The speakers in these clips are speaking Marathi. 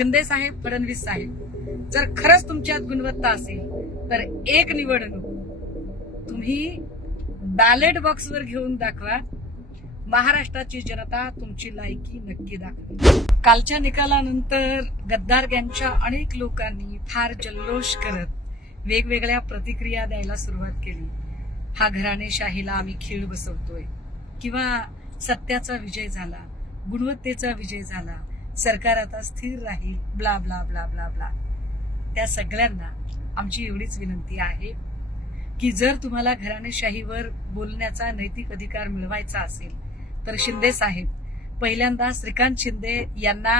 शिंदे साहेब फडणवीस साहेब. जर खरंच तुमच्यात गुणवत्ता असेल तर एक निवडणूक तुम्ही बॅलेट बॉक्सवर घेऊन दाखवा. महाराष्ट्राची जनता तुमची लायकी नक्की दाखवी कालच्या निकालानंतर गद्दार गँगच्या अनेक लोकांनी फार जल्लोष करत वेगवेगळ्या प्रतिक्रिया द्यायला सुरुवात केली. हा घराणेशाहीला आम्ही खीळ बसवतोय. किंवा सत्याचा विजय झाला गुणवत्तेचा विजय झाला सरकार आता स्थिर राहील blah blah blah blah blah त्या सगळ्यांना आमची एवढीच विनंती आहे की जर तुम्हाला घराणेशाहीवर बोलण्याचा नैतिक अधिकार मिळवायचा असेल तर शिंदे साहेब पहिल्यांदा श्रीकांत शिंदे यांना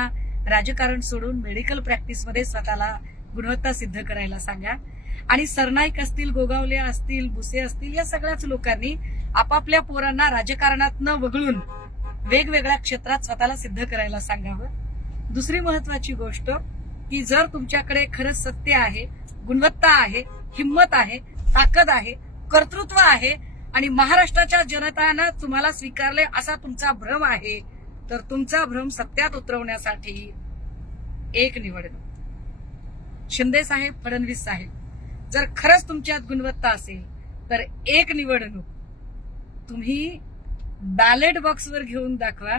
राजकारण सोडून मेडिकल प्रॅक्टिसमध्ये स्वतःला गुणवत्ता सिद्ध करायला सांगा. आणि सरनाईक असतील गोगावले असतील भुसे असतील या सगळ्याच लोकांनी आपापल्या पोरांना राजकारणात न वगळून वेगवेगळ्या क्षेत्रात स्वतःला सिद्ध करायला सांगावं. दुसरी महत्वाची गोष्ट की जर तुमच्याकडे खरंच सत्य आहे गुणवत्ता आहे हिंमत आहे ताकद आहे कर्तृत्व आहे आणि महाराष्ट्राच्या जनतानं तुम्हाला स्वीकारले असा तुमचा भ्रम आहे तर तुमचा भ्रम सत्यात उतरवण्यासाठी एक निवडणूक. शिंदे साहेब फडणवीस साहेब जर खरंच तुमच्यात गुणवत्ता असेल तर एक निवडणूक तुम्ही बॅलेट बॉक्सवर घेऊन दाखवा.